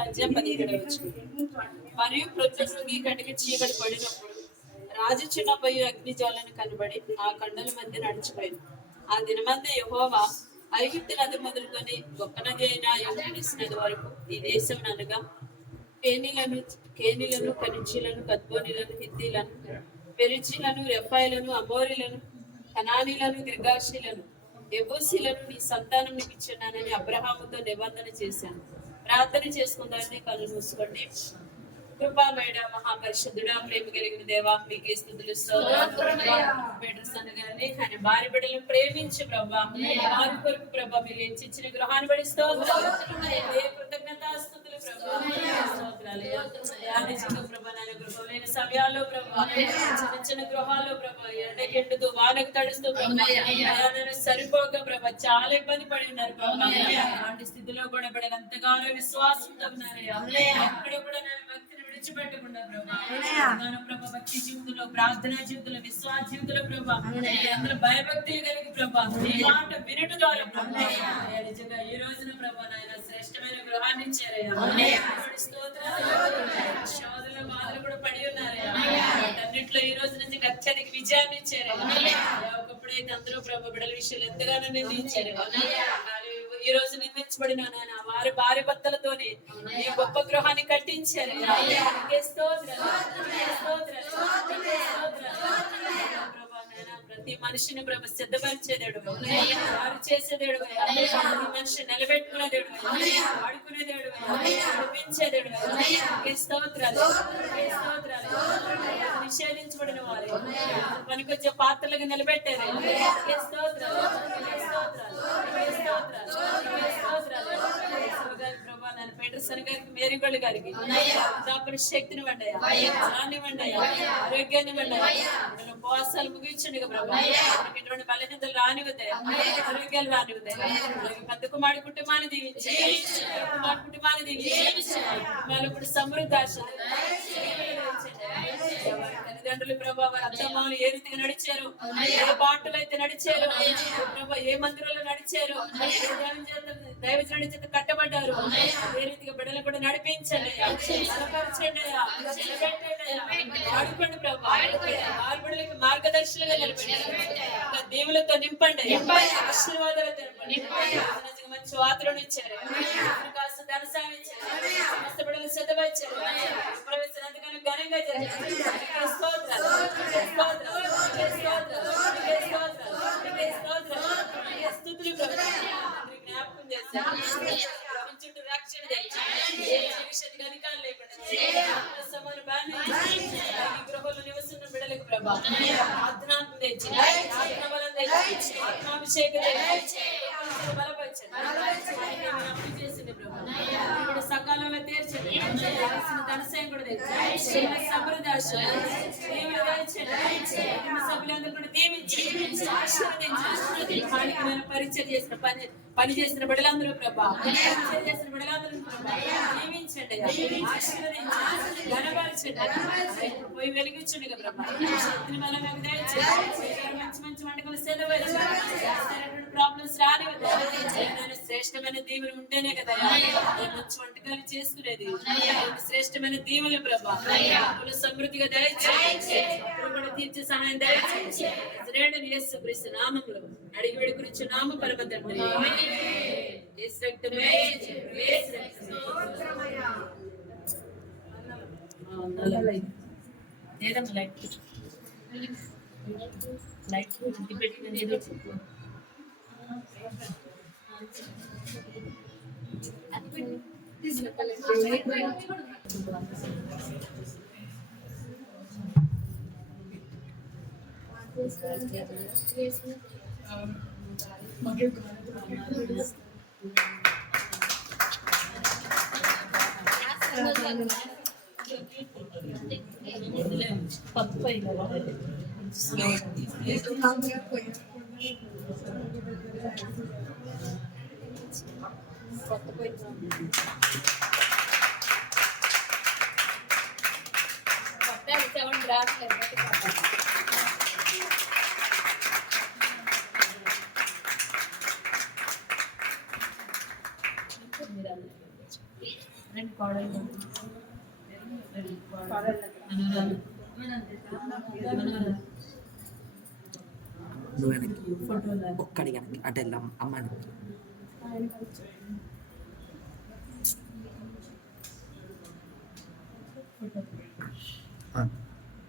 అధ్యాయం 17వ వచనం. మరియు ప్రొద్దుటకి కటిక చీకటి పడినప్పుడు రాజు చిన్నపోయి అగ్ని జ్వాలను కనబడి ఆ కొండల మధ్య నడిచిపోయింది. ఆ దినమందే యెహోవా ఐగుప్తు నది మొదలుకొని గొప్ప నది అయిన యూఫ్రటీసు నది వరకు ఈ దేశం అనగా కేనీలను కనిచీలను కద్మోనీలను హిత్తీలను పెరిజీలను రెఫాయిలను అమోరీలను కనానీలను గిర్గాషీలను యెబూసీలను నీ సంతానం నీకు ఇచ్చున్నానని అబ్రహాముతో నిబంధన చేశాను. ప్రార్థన చేసుకుందాన్ని కళ్ళు మూసుకోండి. కృపామయుడ మహాపరిశుద్ధుడా ప్రేమ కలిగిన దేవా మీకే స్తుతులు గారిని ఆయన భార్య బిడ్డలను ప్రేమించి ప్రభా వారి కొరకు ప్రభా మీరు ఇచ్చిన గృహాన్ని బడి స్తోత్రాలు కృతజ్ఞతాస్తుతులు ప్రభా నాయన గృహమైన సమయాల్లో ప్రభా చిన్న చిన్న గృహాల్లో ప్రభా ఎండకెండుతూ వానకు తడుస్తూ ప్రభా సరిపోక ప్రభా చాలా ఇబ్బంది పడి ఉన్నారు ప్రభా అలాంటి స్థితిలో కూడా బిడ్డలంతగానో విశ్వాసంతో ఉన్నారయ్యా. అక్కడ కూడా నేను భక్తిని విడిచిపెట్టకుండా ప్రభా భక్తి జీవితంలో ప్రార్థనా జీవితంలో విశ్వాస జీవితంలో ప్రభా అందరూ భయభక్తులు కలిగి ప్రభా ఈ మాట వినట ద్వారా ప్రభా నిజంగా ఈ రోజున ప్రభా నాయన శ్రేష్టమైన గృహాన్ని ఇచ్చారయ్యా. శోధనలో బాధలు కూడా పడి ఉన్నారయ్యా. అన్నింటిలో ఈ రోజు నుంచి అత్యధిక విజయాన్ని ఇచ్చారయ్యా. ఒకప్పుడైతే అందరూ ప్రభా బిడ్డల విషయాలు ఎంతగానో నిందించారు. ఈ రోజు నిందించబడిన నాయన వారి భార్య భర్తలతోనే ఈ గొప్ప గృహాన్ని కట్టించారు. ప్రతి మనిషిని ప్రభు సిద్ధపరిచేదేడు వారు చేసేదేడు మనిషి నిలబెట్టుకునేదేడు ఆడుకునేదేడు నడిపించేదేడు స్తోత్రాలు నిషేధించబడిన వారు పనికొచ్చే పాత్రలుగా నిలబెట్టారు. స్తోత్రాలు ప్రభా నేను పెటర్సన్ గారికి మేరీగోల్డ్ గారికి దాపడి శక్తిని వండాయా జ్ఞాన్ని వండాయా ఆరోగ్యాన్ని వండాయా ఉపవాసాలు ముగించండి ప్రభా ఇటువంటి బలహీనతలు రానివద్దాయి ఆరోగ్యాలు రానివద్దాయి. పెద్ద కుమారుడి కుటుంబాన్ని దీవించి కుమారుడు కుటుంబాన్ని దీవించి వాళ్ళు ఇప్పుడు సమృద్ధి ఆశ తల్లిదండ్రులు ప్రభా వారి అత్తమాలు ఏ రీతిగా నడిచారు ఏ బాటలు అయితే నడిచారు ప్రభా ఏ మందిరంలో నడిచారు దైవజనుడి చేత కట్టబడ్డారు ఏ రీతిగా బిడ్డలు కూడా నడిపించండి బలపరచండి ఆడుకోండి ప్రభా వారి బిడ్డలకి మార్గదర్శులుగా నిలబడి దేవులతో నింపండి ఆశీర్వాదాలతో నింపండి. మంచి వాతావరణం ఇచ్చారు కాస్త ధనసాయం ఇచ్చారు సమస్త బిడ్డలు చదవచ్చారు ప్రవేశనందుకని ఘనంగా జ్ఞాపకం చేస్తారు చుట్టూ రక్షణ అధికారం లేకుండా గృహంలో నివసిస్తున్న బిడ్డలకు ప్రభా ఆత్మాత్మ తెచ్చి ఆత్మబలం తెచ్చి ఆత్మాభిషేకం చేసింది ప్రభు సకాలంలో తీర్చండి ధనసాయం కూడా తెచ్చి సమృద్ధి సభ్యులందరూ కూడా దీవించి ఆశీర్వదించి పరిచయం చేసిన పని చేసిన బిడ్డలందరూ ప్రభా పరిచయం చేసిన బిడ్డలందరూ దీవించండి ఆశీర్వదించి ఘనపరచండి పోయి వెలిగించండి ప్రభా శక్తిని మనం మంచి మంచి వంటకాలు సెలవు ప్రాబ్లమ్స్ రాని శ్రేష్టమైన దీవులు ఉంటేనే కదా మంచి వంటకాలు చేసుకునేది. శ్రేష్టమైన దీవులు ప్రభా సమృద్ధిగా దయచేసి కూడా తీర్చే సహాయం దయచేసి యేసుక్రీస్తు నామములో అడిగి వేడుకుని నామ పరమ తండ్రి. లైట్ పెట్టిన ఏదో చెప్పు రెండు కోడలు మనవరాలు మనవరాలు నువ్వు వెనక్కి ఫోటోలు ఒక్కడి వెనక్కి అటు వెళ్ళాం అమ్మని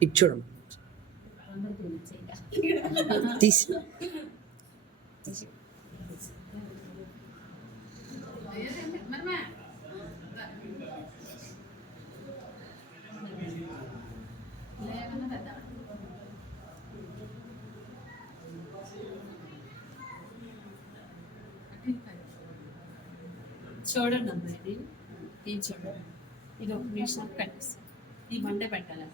ఇటు చూడము తీసి చూడండి అమ్మా ఇది చూడండి ఇది ఒక నిమిషం కనిపిస్తుంది ఈ మండే పెట్టాలి